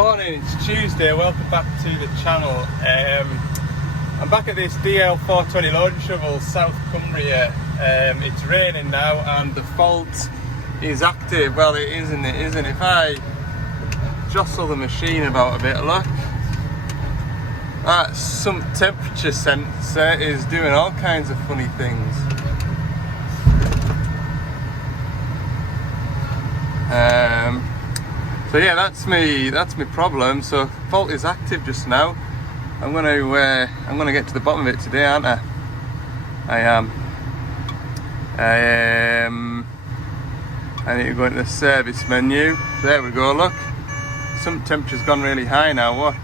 Morning, it's Tuesday, welcome back to the channel. I'm back at this DL420 loading shovel, South Cumbria. It's raining now and the fault is active. Well, it isn't. If I jostle the machine about a bit, look, that sump temperature sensor is doing all kinds of funny things. So yeah, that's my problem. So fault is active just now. I'm gonna get to the bottom of it today, aren't I? I am. I need to go into the service menu. There we go. Look, some temperature's gone really high now. Watch.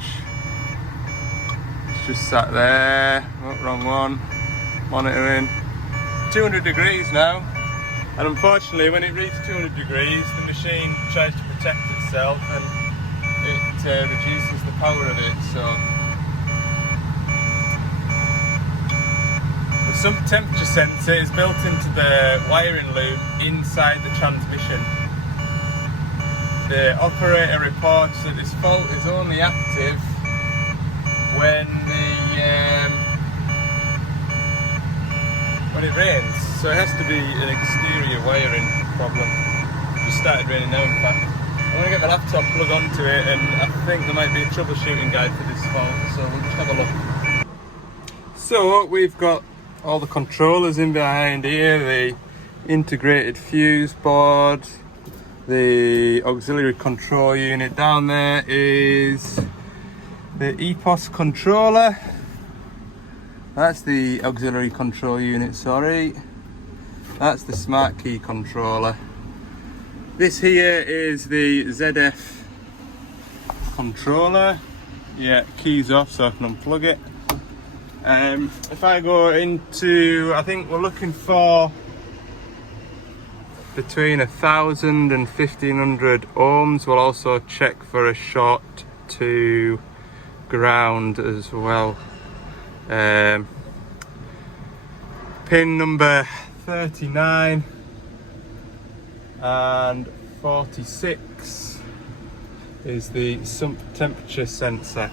It's just sat there. Oh, wrong one. Monitoring. 200 degrees now. And unfortunately, when it reaches 200 degrees, the machine tries to protect itself and it reduces the power of it. So the sump temperature sensor is built into the wiring loop inside the transmission. The operator reports that this fault is only active when it rains, so it has to be an exterior wiring problem. It just started raining now, in fact. I'm going to get my laptop plug onto it, and I think there might be a troubleshooting guide for this fault, so we'll just have a look. So we've got all the controllers in behind here, the integrated fuse board, the auxiliary control unit. Down there is the EPOS controller. That's the auxiliary control unit, sorry. That's the smart key controller. This here is the ZF controller. Yeah, keys off so I can unplug it. If I go into, I think we're looking for between 1,000 and 1,500 ohms. We'll also check for a short to ground as well. Pin number 39 and 46 is the sump temperature sensor,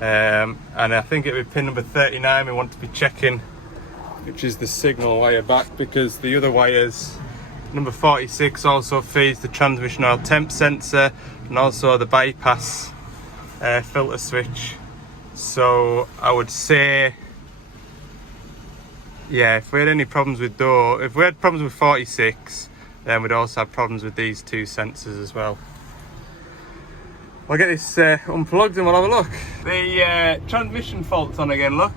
and I think it'll be pin number 39 we want to be checking, which is the signal wire back, because the other wires, number 46 also feeds the transmission oil temp sensor and also the bypass filter switch. So I would say, yeah, if we had any problems with if we had problems with 46, then we'd also have problems with these two sensors as well. I'll get this unplugged and we'll have a look. The transmission fault's on again, look.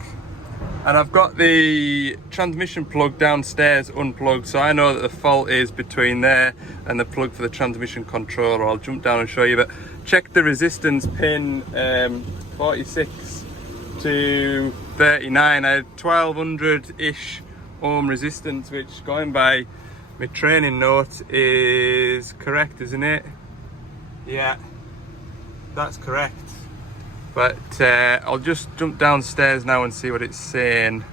And I've got the transmission plug downstairs unplugged, so I know that the fault is between there and the plug for the transmission controller. I'll jump down and show you, but check the resistance pin 46 to 39. I had 1200-ish ohm resistance, which, going by my training note, is correct, isn't it? Yeah, that's correct. But I'll just jump downstairs now and see what it's saying.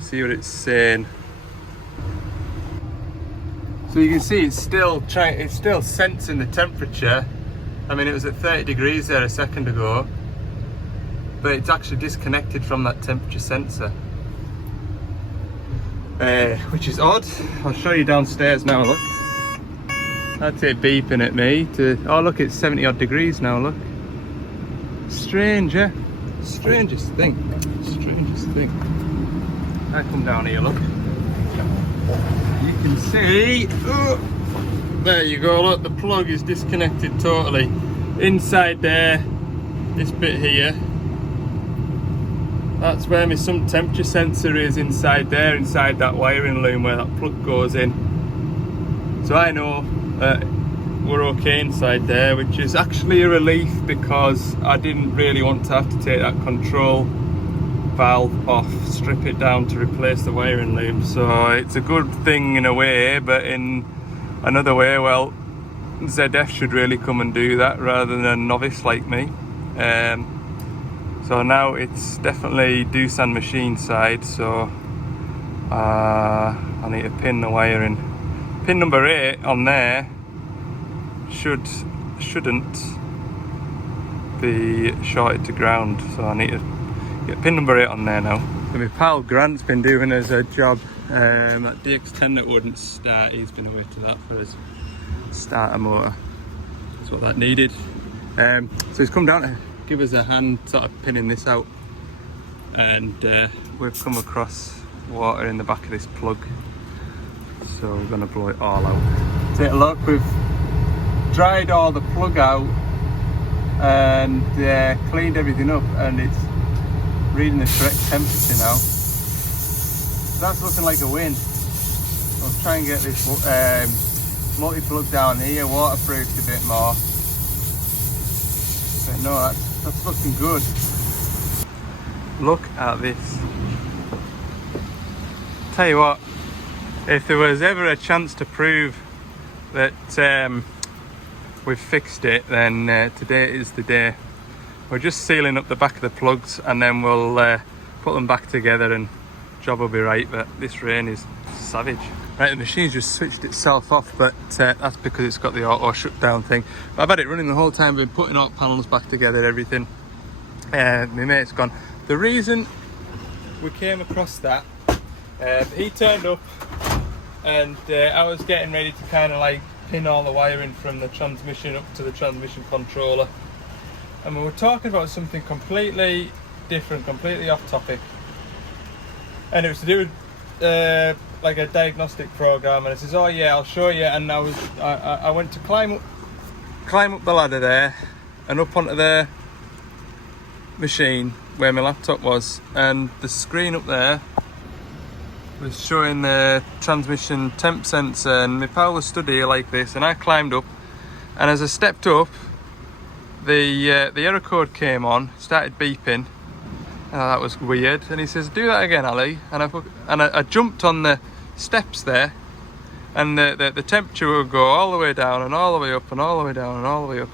So you can see it's still sensing the temperature. I mean, it was at 30 degrees there a second ago, but it's actually disconnected from that temperature sensor, which is odd. I'll show you downstairs now, look. That's it beeping at me oh look, it's 70 odd degrees now, look. Strange, yeah? Strangest thing. I come down here, look. You can see, oh, there you go, look, the plug is disconnected totally. Inside there, this bit here, that's where my sump temperature sensor is, inside there, inside that wiring loom where that plug goes in. So I know that we're okay inside there, which is actually a relief, because I didn't really want to have to take that control valve off, strip it down to replace the wiring loom. So it's a good thing in a way, but in another way, well, ZF should really come and do that rather than a novice like me. So now it's definitely Doosan machine side, so I need to pin the wiring. Pin number 8 on there shouldn't be shorted to ground, so I need to get pin number 8 on there now. So my pal Grant's been doing us a job, that DX10 that wouldn't start, he's been away to that for his starter motor. That's what that needed. So he's come down to give us a hand sort of pinning this out, and we've come across water in the back of this plug, so we're going to blow it all out. Take a look, we've dried all the plug out and cleaned everything up, and it's reading the correct temperature now. So that's looking like a win. I'll try and get this multi-plug down here waterproofed a bit more. But no, that's looking good. Look at this. Tell you what, if there was ever a chance to prove that we've fixed it, then today is the day. We're just sealing up the back of the plugs, and then we'll put them back together and job will be right. But this rain is savage. Right, the machine's just switched itself off, but that's because it's got the auto shutdown thing. But I've had it running the whole time, been putting all panels back together, everything. My mate's gone. The reason we came across that, he turned up and I was getting ready to kind of like pin all the wiring from the transmission up to the transmission controller, and we were talking about something completely different, completely off topic, and it was to do with like a diagnostic program. And it says, oh yeah, I'll show you. And I went to climb up the ladder there and up onto the machine where my laptop was, and the screen up there was showing the transmission temp sensor, and my pal was stood here like this, and I climbed up, and as I stepped up, the error code came on, started beeping. That was weird, and he says, do that again, Ali. And I jumped on the steps there, and the temperature would go all the way down and all the way up and all the way down and all the way up.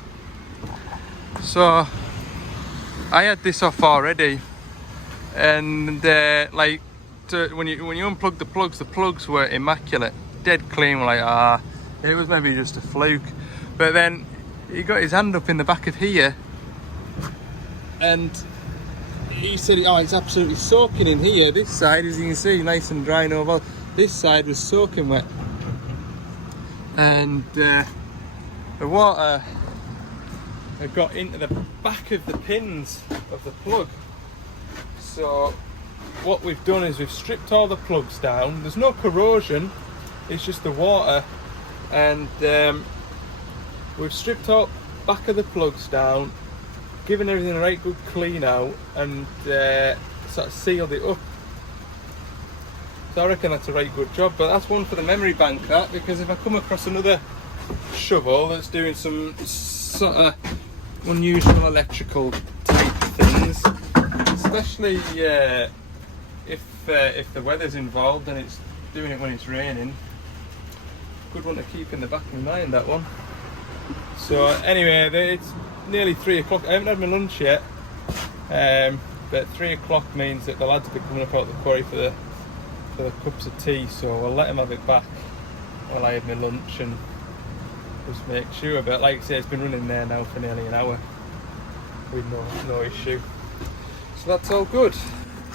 So I had this off already, and when you unplug the plugs were immaculate, dead clean. We're like, it was maybe just a fluke. But then he got his hand up in the back of here, and he said, oh, it's absolutely soaking in here. This side, as you can see, nice and dry and over. This side was soaking wet, and the water had got into the back of the pins of the plug. So what we've done is we've stripped all the plugs down. There's no corrosion, it's just the water, and we've stripped all back of the plugs down, given everything a right good clean out, and sort of sealed it up. So I reckon that's a right good job. But that's one for the memory bank, that, because if I come across another shovel that's doing some sort of unusual electrical type things, especially if the weather's involved and it's doing it when it's raining, good one to keep in the back of my mind, that one. So anyway, it's nearly 3 o'clock. I haven't had my lunch yet, but 3 o'clock means that the lads will be coming up out of the quarry for the cups of tea, so I'll let them have it back while I have my lunch and just make sure. But like I say, it's been running there now for nearly an hour with no issue, so that's all good.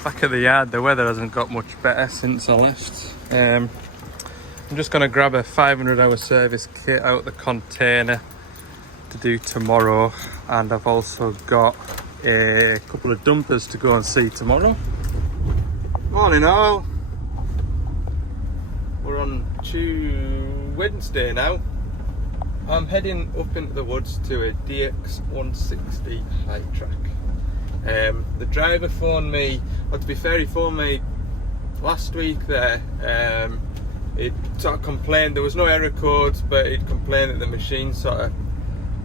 Back at the yard, the weather hasn't got much better since I left. I'm just going to grab a 500-hour service kit out of the container to do tomorrow, and I've also got a couple of dumpers to go and see tomorrow. All in all, we're on Wednesday now. I'm heading up into the woods to a DX160 high track. The driver phoned me, or to be fair, he phoned me last week there. He sort of complained, there was no error codes, but he'd complained that the machine sort of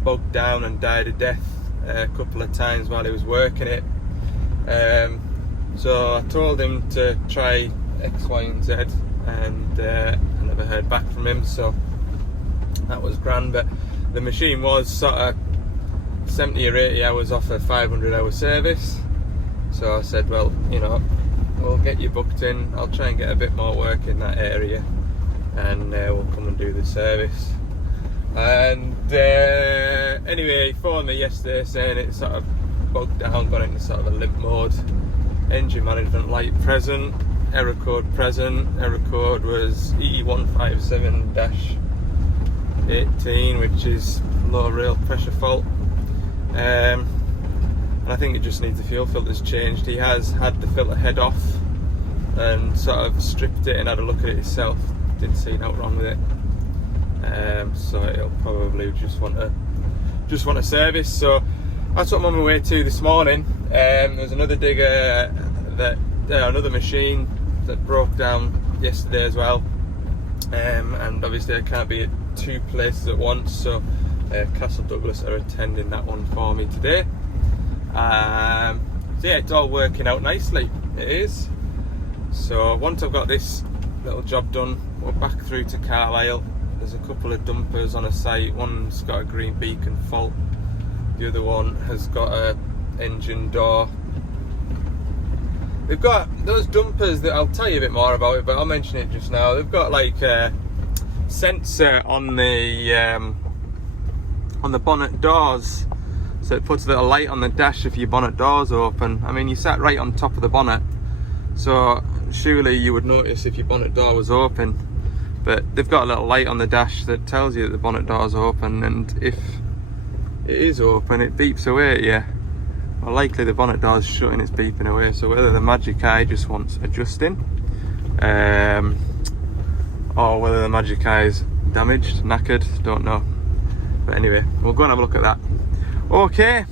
bogged down and died a death a couple of times while he was working it. So I told him to try X, Y and Z, and I never heard back from him, so that was grand. But the machine was sort of 70 or 80 hours off a 500-hour service, so I said, well, you know, we'll get you booked in, I'll try and get a bit more work in that area, and we'll come and do the service. And anyway, he phoned me yesterday saying it sort of bogged down, got into sort of a limp mode. Engine management light present, error code present. Error code was E157-18, which is low rail pressure fault. And I think it just needs the fuel filters changed. He has had the filter head off and sort of stripped it and had a look at it himself. Didn't see nothing wrong with it. So it'll probably just want a service. So that's what I'm on my way to this morning. There's another digger another machine that broke down yesterday as well. And obviously I can't be at two places at once, so Castle Douglas are attending that one for me today. So yeah, it's all working out nicely. It is. So once I've got this little job done, we're back through to Carlisle. There's a couple of dumpers on a site. One's got a green beacon fault. The other one has got a engine door. They've got those dumpers that I'll tell you a bit more about it, but I'll mention it just now. They've got like a sensor on the bonnet doors, so it puts a little light on the dash if your bonnet door's open. I mean, you sat right on top of the bonnet, so surely you would notice if your bonnet door was open. But they've got a little light on the dash that tells you that the bonnet door's open, and if it is open, it beeps away at you. Well, likely the bonnet door's shut and it's beeping away, so whether the magic eye just wants adjusting, or whether the magic eye is damaged, knackered, don't know. But anyway, we'll go and have a look at that. Okay,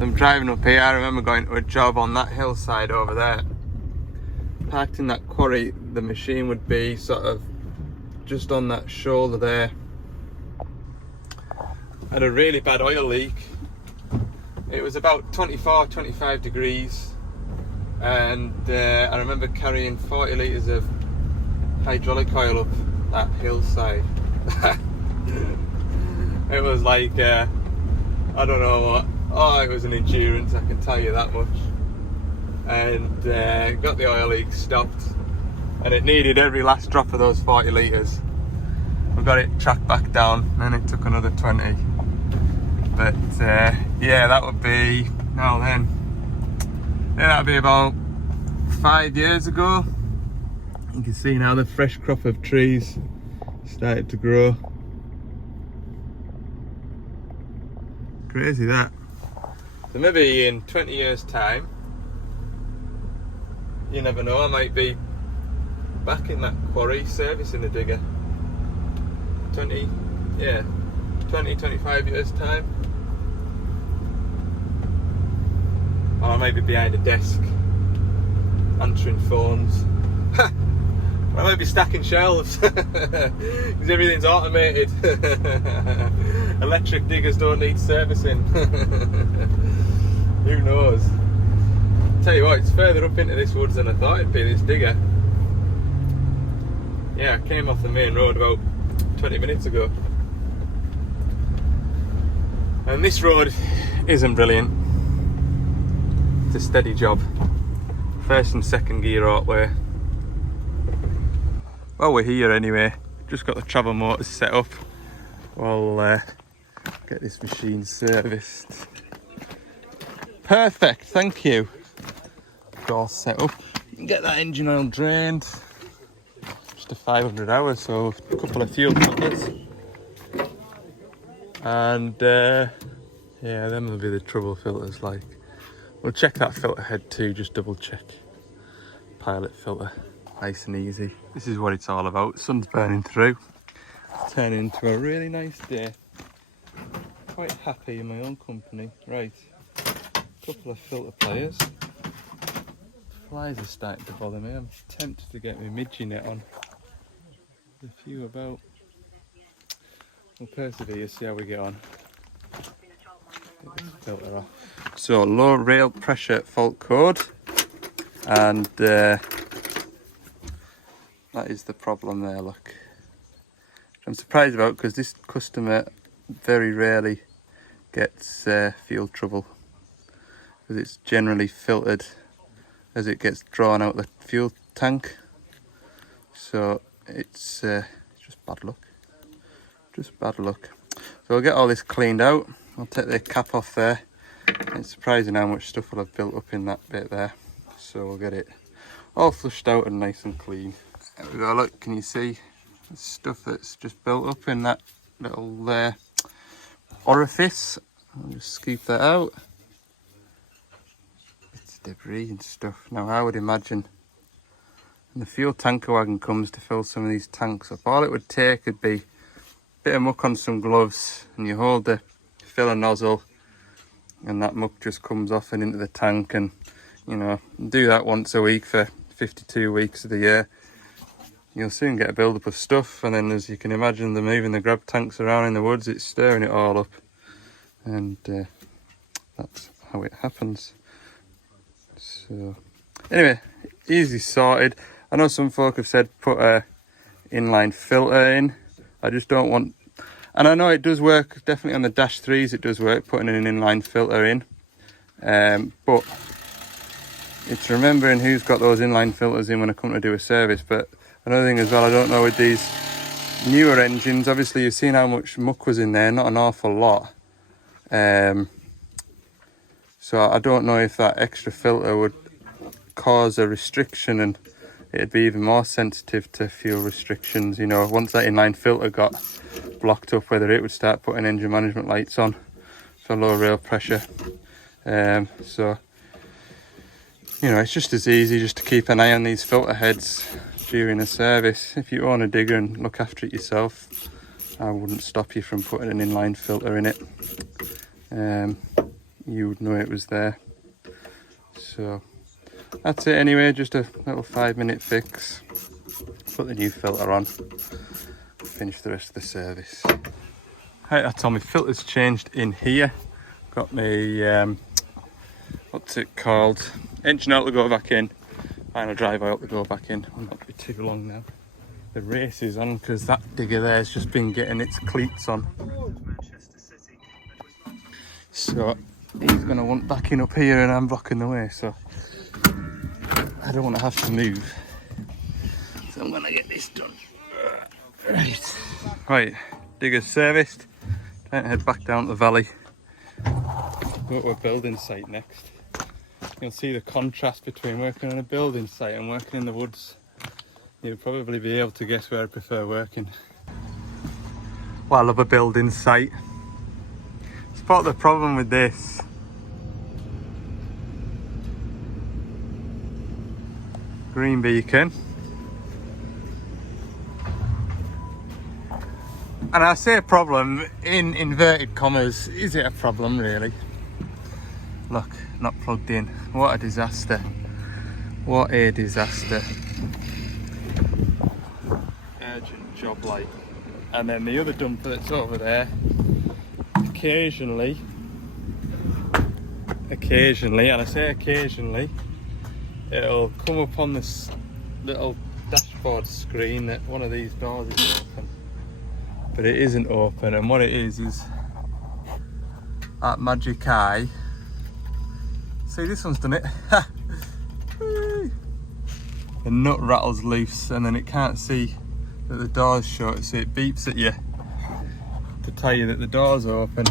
I'm driving up here. I remember going to a job on that hillside over there. Parked in that quarry, the machine would be sort of just on that shoulder there. Had a really bad oil leak. It was about 24-25 degrees, and I remember carrying 40 litres of hydraulic oil up that hillside. It was like I don't know what. Oh, it was an endurance, I can tell you that much. And got the oil leak stopped, and it needed every last drop of those 40 litres. We got it tracked back down, and it took another 20. But yeah, that would be, now then, yeah, that'd be about 5 years ago. You can see now the fresh crop of trees started to grow. Crazy that. So maybe in 20 years time, you never know, I might be back in that quarry servicing the digger. 20-25 years time. Or I might be behind a desk answering phones. I might be stacking shelves because everything's automated. Electric diggers don't need servicing. Who knows? Tell you what, it's further up into this woods than I thought it'd be, this digger. Yeah, I came off the main road about 20 minutes ago. And this road isn't brilliant. It's a steady job. First and second gear out way. Well, we're here anyway. Just got the travel motors set up. We'll get this machine serviced. Perfect, thank you. All set up. Get that engine oil drained. Just a 500 hours, so a couple of fuel filters. And yeah, them will be the trouble filters. Like, we'll check that filter head too, just double check. Pilot filter, nice and easy. This is what it's all about. Sun's burning through. It's turning into a really nice day. Quite happy in my own company. Right, couple of filter pliers. Flies are starting to bother me. I'm tempted to get my midgie net on. There's a few about. We'll persevere, see how we get on. Get this filter off. So, low rail pressure fault code, and that is the problem there, look. I'm surprised about, because this customer very rarely gets fuel trouble, because it's generally filtered as it gets drawn out the fuel tank. So it's just bad luck. just bad luck. So we'll get all this cleaned out. I'll take the cap off there. It's surprising how much stuff will have built up in that bit there. So we'll get it all flushed out and nice and clean. There we go, look, can you see the stuff that's just built up in that little orifice? I'll just scoop that out. It's debris and stuff. Now I would imagine when the fuel tanker wagon comes to fill some of these tanks up, all it would take would be a bit of muck on some gloves, and you hold the filler nozzle and that muck just comes off and into the tank, and you know, do that once a week for 52 weeks of the year. You'll soon get a build-up of stuff, and then as you can imagine, they're moving the grab tanks around in the woods, it's stirring it all up, and that's how it happens. So anyway, easy sorted. I know some folk have said put a inline filter in. I just don't want, and I know it does work, definitely on the Dash 3s it does work, putting an inline filter in, but it's remembering who's got those inline filters in when I come to do a service. But another thing as well, I don't know with these newer engines, obviously you've seen how much muck was in there, not an awful lot. So I don't know if that extra filter would cause a restriction and it'd be even more sensitive to fuel restrictions. You know, once that inline filter got blocked up, whether it would start putting engine management lights on for low rail pressure. So, you know, it's just as easy just to keep an eye on these filter heads during a service. If you own a digger and look after it yourself, I wouldn't stop you from putting an inline filter in it. You would know it was there. So that's it anyway, just a little 5-minute fix. Put the new filter on, finish the rest of the service. Right, that's all my filters changed in here. Got my what's it called, engine oil to go back in, final drive oil to go back in. Will not be too long now. The race is on because that digger there has just been getting its cleats on, so he's going to want backing up here and I'm blocking the way, so I don't want to have to move, so I'm going to get this done. Right, digger's serviced, trying to head back down the valley. Go to a building site next. You'll see the contrast between working on a building site and working in the woods. You'll probably be able to guess where I prefer working. Well, I love a building site. Spot the problem with this. Green beacon. And I say problem in inverted commas. Is it a problem really? Look, not plugged in. What a disaster. What a disaster. Urgent job light. And then the other dumper that's over there, occasionally, and I say occasionally, it'll come up on this little dashboard screen that one of these doors is open. But it isn't open, and what it is that magic eye. See, this one's done it. The nut rattles loose and then it can't see that the door's shut, so it beeps at you to tell you that the door's open.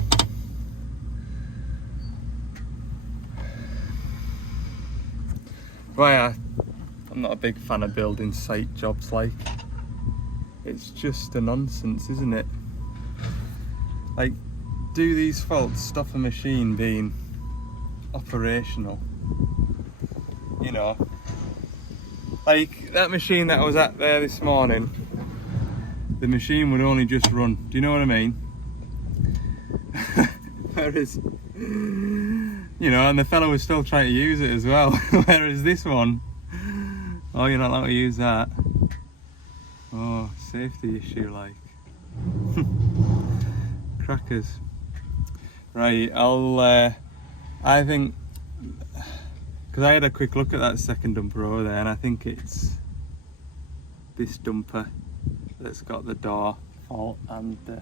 Well, I'm not a big fan of building site jobs, like. It's just a nonsense, isn't it? Like, do these faults stop a machine being operational? You know, like that machine that I was at there this morning, the machine would only just run. Do you know what I mean? Whereas, you know, and the fellow was still trying to use it as well. Whereas this one, oh, you're not allowed to use that. Oh, safety issue, like. Crackers. Right, I think, because I had a quick look at that second dumper over there, and I think it's this dumper that's got the door fault and the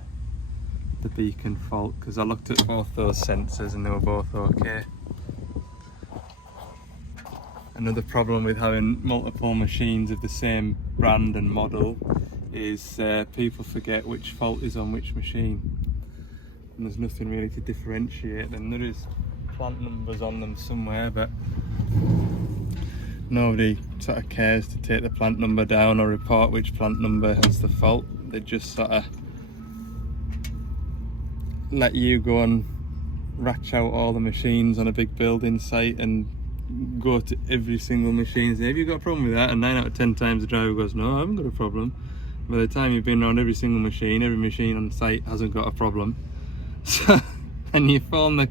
beacon fault, because I looked at both those sensors and they were both okay. Another problem with having multiple machines of the same brand and model is people forget which fault is on which machine, and there's nothing really to differentiate them. There is plant numbers on them somewhere, but nobody sort of cares to take the plant number down or report which plant number has the fault. They just sort of let you go and ratch out all the machines on a big building site and go to every single machine and say, have you got a problem with that? And 9 out of 10 times the driver goes, no, I haven't got a problem. By the time you've been around every single machine, every machine on site hasn't got a problem. So, and you phone the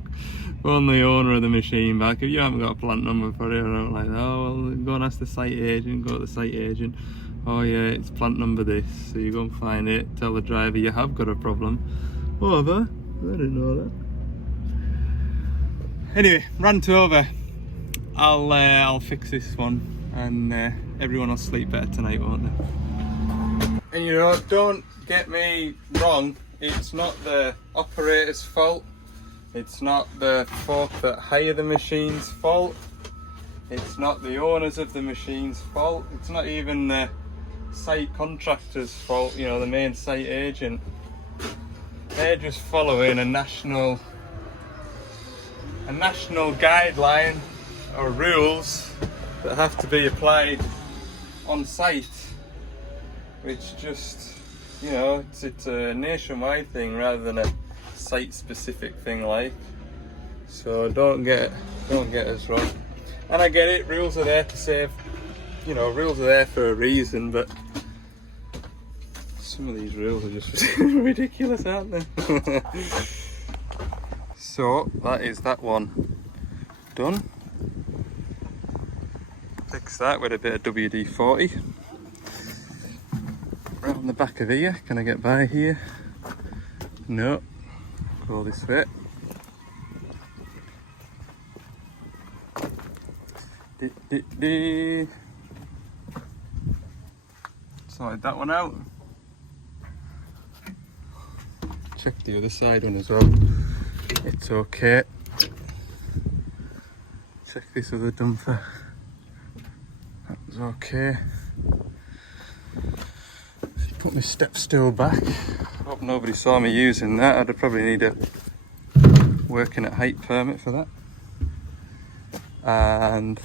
owner of the machine back, if you haven't got a plant number for it, or like, oh well, go and ask the site agent, go to the site agent, oh yeah, it's plant number this, so you go and find it, tell the driver you have got a problem. Oh, have I? I didn't know that. Anyway, rant over. I'll fix this one, and everyone will sleep better tonight, won't they? And you know, don't get me wrong, it's not the operator's fault, it's not the folk that hire the machine's fault, it's not the owners of the machine's fault, it's not even the site contractor's fault, you know, the main site agent. They're just following a national guideline or rules that have to be applied on site, which just, you know, it's a nationwide thing rather than a site specific thing, like. So don't get us wrong. And I get it, rules are there to save, you know, rules are there for a reason, but some of these rules are just ridiculous, aren't they? So that is that one done. Fix that with a bit of WD-40. Round the back of here, can I get by here? No, go this way. Sorted that one out. Check the other side one as well. It's okay. Check this other dumper. That was okay. Put my step stool back. Hope nobody saw me using that. I'd probably need a working at height permit for that. And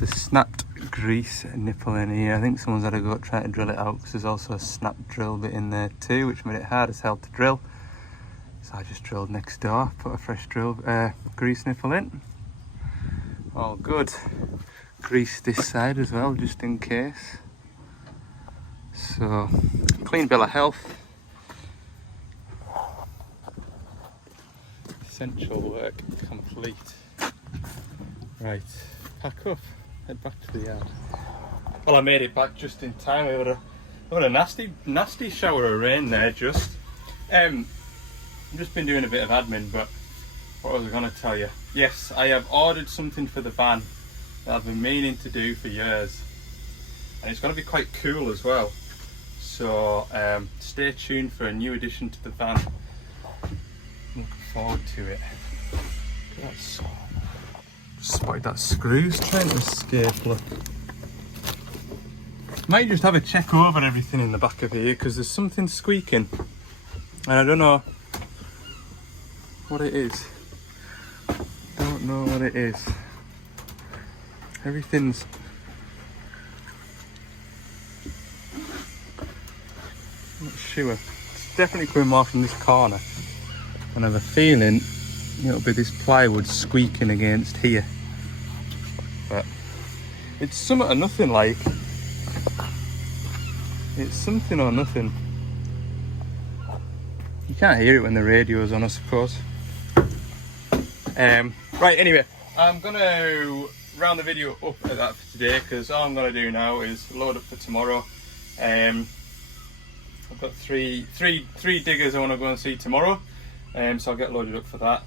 the snapped grease nipple in here. I think someone's had a go at trying to drill it out, because there's also a snap drill bit in there too, which made it hard as hell to drill. So I just drilled next door, put a fresh drill grease nipple in. All good. Grease this side as well, just in case. So, clean bill of health. Essential work complete. Right, pack up, head back to the yard. Well, I made it back just in time. We had a nasty shower of rain there just. I've just been doing a bit of admin, but what was I going to tell you? Yes, I have ordered something for the van that I've been meaning to do for years. And it's going to be quite cool as well. So stay tuned for a new addition to the van. I'm looking forward to it. Look at that saw. Spotted that screw's trying to escape, look. Might just have a check over everything in the back of here, because there's something squeaking. And I don't know what it is. Don't know what it is. Everything's not sure. It's definitely coming more from this corner. And I have a feeling it'll be this plywood squeaking against here. But it's something or nothing, like. It's something or nothing. You can't hear it when the radio's on, I suppose. Right, anyway, I'm gonna round the video up at that for today, because all I'm gonna do now is load up for tomorrow. I've got three diggers I want to go and see tomorrow, so I'll get loaded up for that.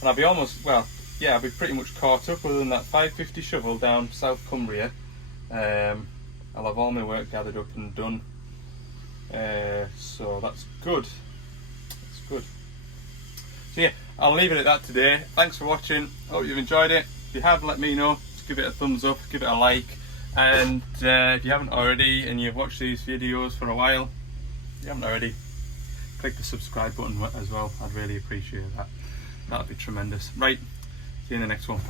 And I'll be I'll be pretty much caught up, other than that 550 shovel down South Cumbria. I'll have all my work gathered up and done. So that's good. That's good. So yeah, I'll leave it at that today. Thanks for watching. Hope you've enjoyed it. If you have, let me know. Just give it a thumbs up, give it a like, And if you haven't already and you've watched these videos for a while, if you haven't already, click the subscribe button as well. I'd really appreciate that. That'd be tremendous. Right, see you in the next one.